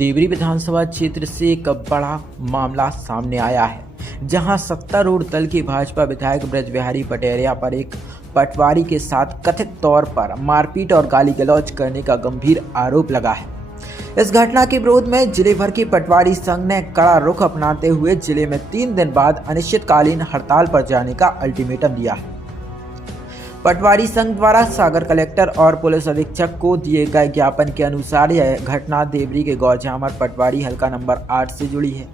देवरी विधानसभा क्षेत्र से एक बड़ा मामला सामने आया है, जहां सत्तारूढ़ दल के भाजपा विधायक ब्रज बिहारी पटेरिया पर एक पटवारी के साथ कथित तौर पर मारपीट और गाली गलौज करने का गंभीर आरोप लगा है। इस घटना के विरोध में जिले भर के पटवारी संघ ने कड़ा रुख अपनाते हुए जिले में 3 दिन बाद अनिश्चितकालीन हड़ताल पर जाने का अल्टीमेटम दिया है। पटवारी संघ द्वारा सागर कलेक्टर और पुलिस अधीक्षक को दिए गए ज्ञापन के अनुसार यह घटना देवरी के गौझामर पटवारी हल्का नंबर 8 से जुड़ी है।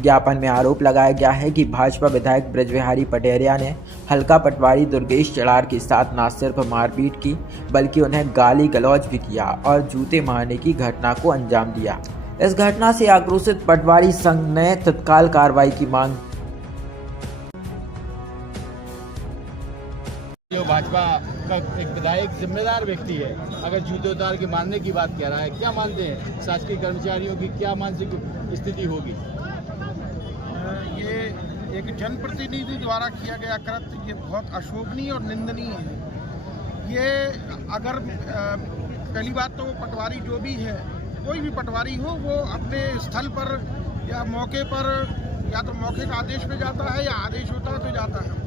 ज्ञापन में आरोप लगाया गया है कि भाजपा विधायक ब्रज बिहारी पटेरिया ने हल्का पटवारी दुर्गेश चड़ार के साथ न सिर्फ मारपीट की बल्कि उन्हें गाली गलौज भी किया और जूते मारने की घटना को अंजाम दिया। इस घटना से आक्रोशित पटवारी संघ ने तत्काल कार्रवाई की मांग। जो भाजपा का एक विधायक जिम्मेदार व्यक्ति है, अगर जूते उतार के मारने की बात कह रहा है, क्या मानते हैं शासकीय कर्मचारियों की क्या मानसिक स्थिति होगी? ये एक जनप्रतिनिधि द्वारा किया गया कृत्य ये बहुत अशोभनीय और निंदनीय है। ये अगर पहली बात तो पटवारी जो भी है, कोई भी पटवारी हो, वो अपने स्थल पर या मौके पर या तो मौके का आदेश पे जाता है या आदेश होता है तो जाता है।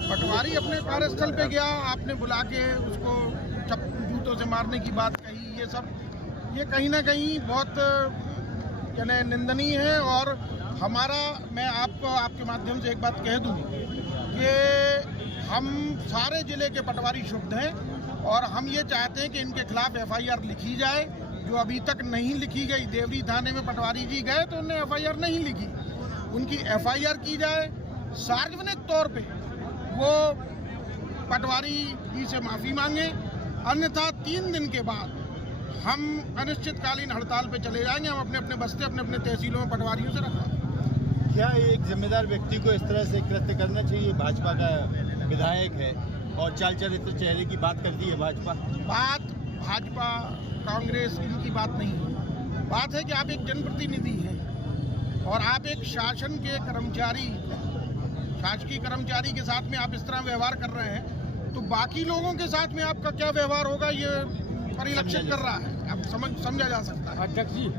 पटवारी अपने कार्यस्थल पे गया, आपने बुला के उसको जूतों से मारने की बात कही, ये कहीं ना कहीं बहुत यानी निंदनीय है। और मैं आपको आपके माध्यम से एक बात कह दूं कि हम सारे जिले के पटवारी शुद्ध हैं और हम ये चाहते हैं कि इनके खिलाफ FIR लिखी जाए, जो अभी तक नहीं लिखी गई। देवरी थाने में पटवारी जी गए तो उन्हें FIR नहीं लिखी, उनकी FIR की जाए, सार्वजनिक तौर पे वो पटवारी जी से माफ़ी मांगे, अन्यथा 3 दिन के बाद हम अनिश्चितकालीन हड़ताल पे चले जाएंगे। हम अपने अपने बस्ते अपने अपने तहसीलों में पटवारियों से रखा। क्या एक जिम्मेदार व्यक्ति को इस तरह से कृत्य करना चाहिए? भाजपा का विधायक है और चाल चरित्र चेहरे की बात करती है भाजपा कांग्रेस इनकी बात नहीं है। बात है कि आप एक जनप्रतिनिधि हैं और आप एक शासन के कर्मचारी, शासकीय कर्मचारी के साथ में आप इस तरह व्यवहार कर रहे हैं तो बाकी लोगों के साथ में आपका क्या व्यवहार होगा ये परिलक्षित कर रहा है, आप समझा जा सकता है। अध्यक्ष जी,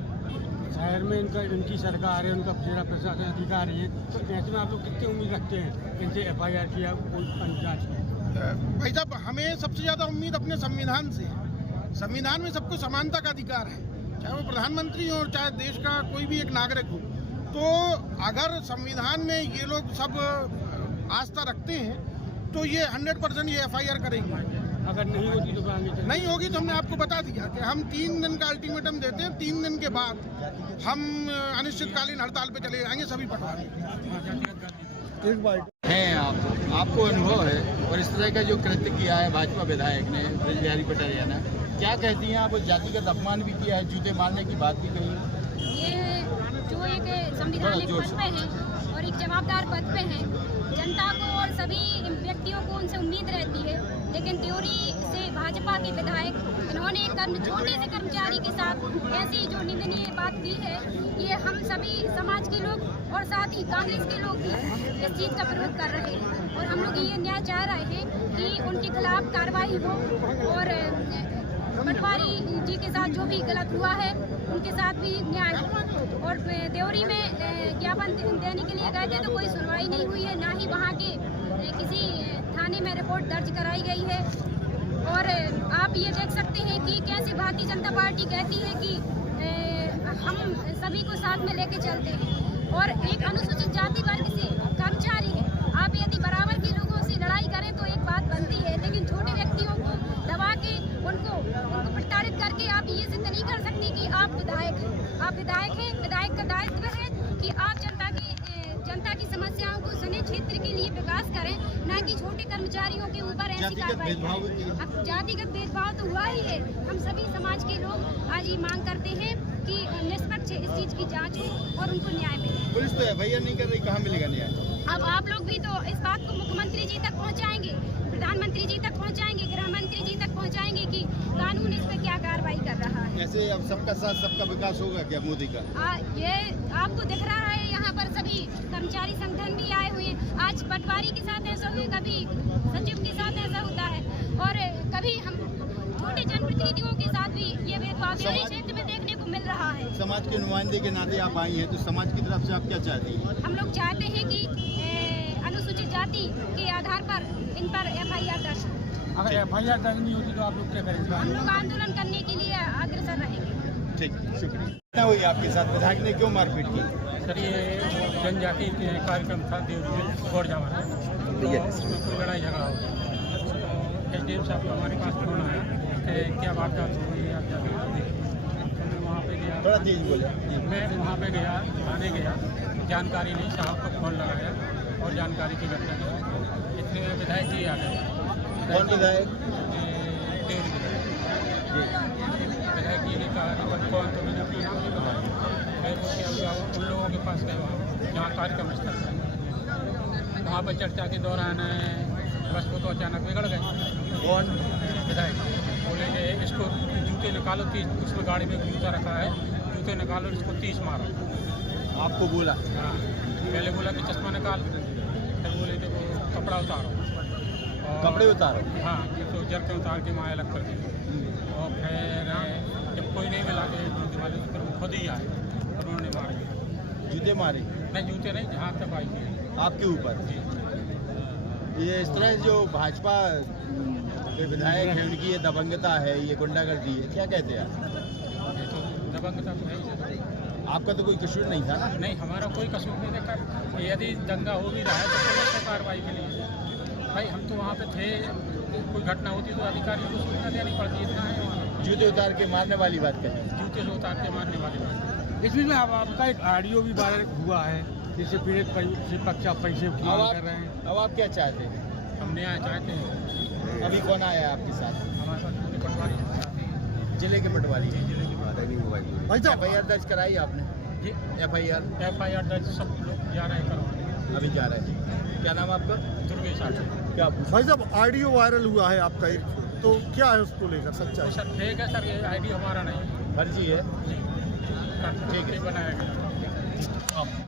शहर में इनकी सरकार है, उनका पूरा प्रशासन अधिकार है, तो ऐसे में आप लोग कितनी उम्मीद रखते हैं इनसे FIR किया कोई जांच की? भाई साहब, हमें सबसे ज़्यादा उम्मीद अपने संविधान से है। संविधान में सबको समानता का अधिकार है, चाहे वो प्रधानमंत्री हो और चाहे देश का कोई भी एक नागरिक हो। तो अगर संविधान में ये लोग सब आस्था रखते हैं तो ये 100% ये FIR करेंगे। अगर नहीं होती तो नहीं होगी तो हमने आपको बता दिया कि हम 3 दिन का अल्टीमेटम देते हैं। 3 दिन के बाद हम अनिश्चितकालीन हड़ताल पे चले जाएंगे सभी पटवारी। हैं आपको अनुभव है और इस तरह का जो कृत्य किया है भाजपा विधायक ने ब्रज बिहारी पटेरिया ने, क्या कहती हैं आप? जातिगत अपमान भी किया है, जूते मारने की बात भी कही। ये जो एक संविधानिक पद पे है और एक जवाबदार पद पे है, जनता को और सभी व्यक्तियों को उनसे उम्मीद रहती है, लेकिन देवरी से भाजपा के विधायक इन्होंने छोटे से कर्मचारी के साथ ऐसी जो निंदनीय बात की है, ये हम सभी समाज के लोग और साथ ही कांग्रेस के लोग भी इस चीज़ का विरोध कर रहे हैं और हम लोग ये न्याय चाह रहे हैं कि उनके खिलाफ कार्रवाई हो और पटवारी जी के साथ जो भी गलत हुआ है उनके साथ भी न्याय हो। और देवरी में ज्ञापन देने के लिए गए थे तो कोई सुनवाई नहीं हुई है, ना ही वहाँ के किसी थाने में रिपोर्ट दर्ज कराई गई है। और आप ये देख सकते हैं कि कैसे भारतीय जनता पार्टी कहती है कि हम सभी को साथ में लेके चलते हैं और एक अनुसूचित जाति वर्ग से कर्मचारी है, आप यदि बराबर के लोगों से लड़ाई करें तो एक बात बनती है, लेकिन छोटे व्यक्तियों को दबा के उनको प्रताड़ित करके आप ये सिद्ध नहीं कर सकती कि आप विधायक हैं। आप विधायक हैं, विधायक का दायित्व है कि आप जनता की समस्याओं को सुने, क्षेत्र के लिए विकास करें, न कि छोटे कर्मचारियों के ऊपर ऐसी कार्रवाई करें। अब जातिगत भेदभाव तो हुआ ही है। हम सभी समाज के लोग आज ये मांग करते हैं कि निष्पक्ष इस चीज की जांच हो और उनको न्याय मिले। पुलिस तो FIR नहीं कर रही, कहाँ मिलेगा न्याय? अब आप लोग भी तो इस बात को मुख्यमंत्री जी तक पहुंचाएंगे, प्रधानमंत्री जी तक पहुंचाएंगे, गृह मंत्री जी तक पहुंचाएंगे कि कानून इस पर क्या कार्रवाई कर रहा है। ऐसे अब सबका साथ सबका विकास होगा क्या मोदी का? ये आपको दिख रहा है, यहाँ पर सभी कर्मचारी संगठन भी आए हुए हैं। आज पटवारी के साथ ऐसा हुआ, कभी सचिव के साथ ऐसा होता है और कभी हम छोटे जनप्रतिनिधियों के साथ भी ये भेदभाव क्षेत्र में देखने को मिल रहा है। समाज के नुमाइंदे के नाते आप आई हैं, तो समाज की तरफ से आप क्या चाहती हैं? हम लोग चाहते हैं कि अनुसूचित जाति के आधार पर इन पर FIR दर्ज हो। अगर FIR दर्ज नहीं होती तो आप लोग क्या करेंगे? हम लोग आंदोलन करने के लिए अग्रसर रहेंगे। ठीक, शुक्रिया। क्या हुई आपके साथ? विधायक ने क्यों मारपीट की? सर ये जनजाति के कार्यक्रम था देवरी में गौर जावा है, तो उसमें कोई लड़ाई झगड़ा हो गया। तो SDM साहब को हमारे पास फोन आया कि क्या बात हुई, आप जाके देखिए। तो मैं वहाँ पे गया, थोड़ा तेज बोले। मैं वहाँ पे गया, थाने गया, जानकारी नहीं, साहब को फोन लगाया और जानकारी की घटना की। इतने में विधायक जी आ गए। कौन विधायक? देवरी विधायक जी ने कहा कि कौन, तो मैंने अपना नाम नहीं बताया। फिर उन लोगों के पास गए वहाँ जहाँ कार्यक्रम स्थल था। वहाँ पर चर्चा के दौरान बस वो तो अचानक बिगड़ गए। कौन? विधायक बोले कि इसको जूते निकालो, 30 उसमें गाड़ी में जूता रखा है, जूते निकालो, इसको 30 मारो। आपको बोला? हाँ, पहले बोला कि चश्मा निकाल, फिर बोले कि वो कपड़ा उतारो। और कपड़े उतारो? हाँ, तो जरके उतार के वहाँ अलग कर दिए। और फिर जब कोई नहीं मिला के वाले तो फिर वो खुद ही आए, उन्होंने मार दिया। जूते मारे? नहीं, जूते नहीं, जहाँ तक आई थी आपके ऊपर? ये इस तरह जो भाजपा के विधायक हैं उनकी ये दबंगता है, ये गुंडागर्दी है, क्या कहते हैं आप? ये तो दबंगता तो है ही सर। आपका तो कोई कसूर नहीं था ना? नहीं, हमारा कोई कसूर नहीं देखा। यदि दंगा हो भी रहा है तो पुलिस से कार्रवाई के लिए भाई, हम तो वहाँ पे थे, कोई घटना होती तो अधिकारियों को सूचना देनी पड़ती, इतना है वहाँ। जूते उतार के मारने वाली बात कही? जूते से उतार के मारने वाली बात। इस बीच में अब आपका एक ऑडियो भी वायरल हुआ है, जिससे पीड़ित से पक्ष आप पैसे की मांग कर रहे हैं। अब आप क्या चाहते हैं? हम न्याय चाहते हैं। अभी कौन आया है आपके साथ? हमारे साथ पूरे पटवारी जिले के पटवारी? भाई साहब, FIR दर्ज कराई आपने? जी, FIR दर्ज सब लोग जा रहे हैं करवाने। अभी जा रहे हैं। क्या नाम आपका? दुर्गेश आचार्य। क्या? भाई साहब, ऑडियो वायरल हुआ है आपका एक, तो क्या है उसको लेकर तो सच्चाई? सर ठीक है सर, ये ID हमारा नहीं है। फर्जी है? जी, ठीक है, बनाया गया।